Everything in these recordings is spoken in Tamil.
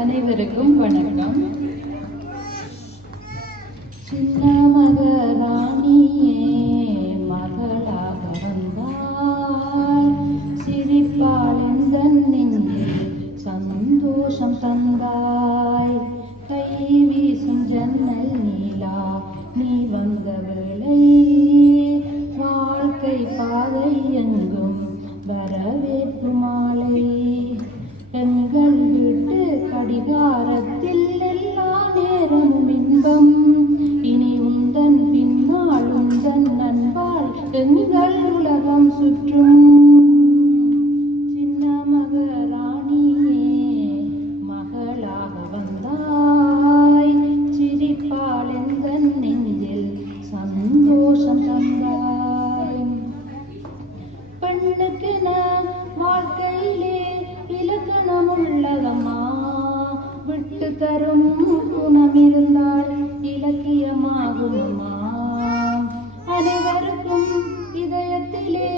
அனைவருக்கும் வணக்கம். சின்ன மகராணியே சந்தோஷம் தந்தாய். கை வீசும் ஜன்னல் நீலா நீ வந்த வேளை வாழ்க்கை பாதை எங்கும் வரவேற்பு மாலை. எங்கள் வீட்டு கடிகாரத்தில் எல்லா நேரமும் இன்பம். இனி உந்தன் பின்னால் உந்தன் நண்பால் எங்கள் உலகம் சுற்றும். சந்தோஷம் தந்தாய் பெண்ணுக்கு நான் வாழ்க்கையிலே இலக்கணம் உள்ளதம்மா விட்டு தரும் குணம் இருந்தால் இலக்கியமாகுமம்மா அனைவருக்கும் இதயத்திலே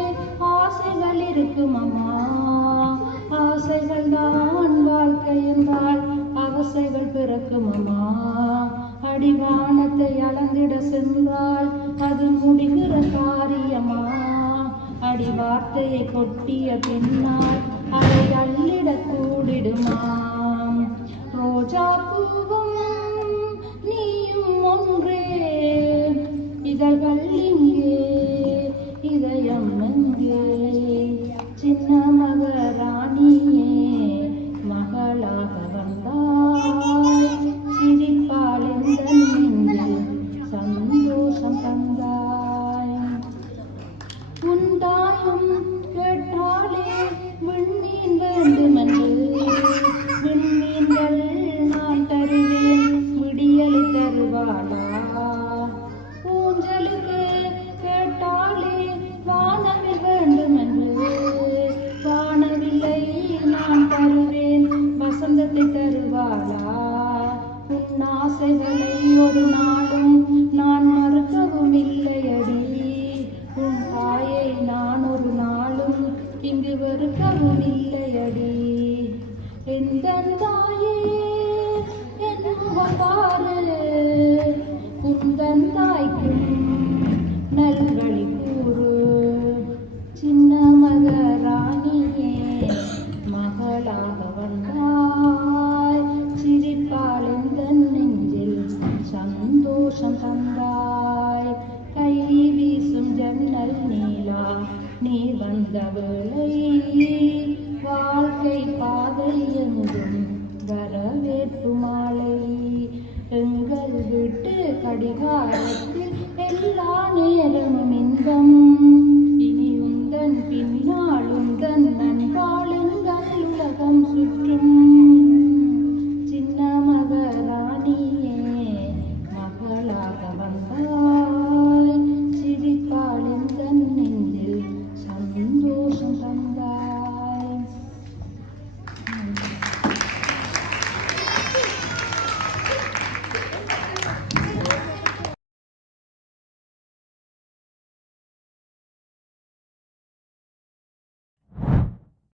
ஆசைகள் இருக்குமம்மா. ஆசைகள் தான் வாழ்க்கை என்றால் அவசைகள் பிறக்குமம்மா. அடிவானத்தை அளந்திட சென்றார் அது முடிகிற காரியமா? அடி வார்த்தையை கொட்டிய பின்னால் அதை அள்ளிட கூடிடுமா? ரோஜா பூவும் நீயும் ஒன்றே. இதழ்கள் இங்கே இதயம் எங்கே சின்ன மகரா ஊஞ்சலுக்கு கேட்டாலே வானவில் வேண்டுமென்று. வானவில்லை நான் தருவேன் வசந்தத்தை தருவாளா? உன் ஆசைகளை ஒரு நாளும் நான் மறுக்கவும் இல்லையடி. உன் தாயை நான் ஒரு நாளும் இங்கு வெறுக்கவும் இல்லையடி. எந்த தாயே என் முகம் பாரு உந்தன் தாய்க்கும் மகளாக வந்தாய் சிரிப்பால் நெஞ்சில் சந்தோஷம் தந்தாய். கை வீசும் ஜன்னல் நீலா நீ வந்த வேளை வாழ்க்கை பாதை எங்கும் வரவேற்பு மாலை. எங்கள் வீட்டு கடிகாரத்தில்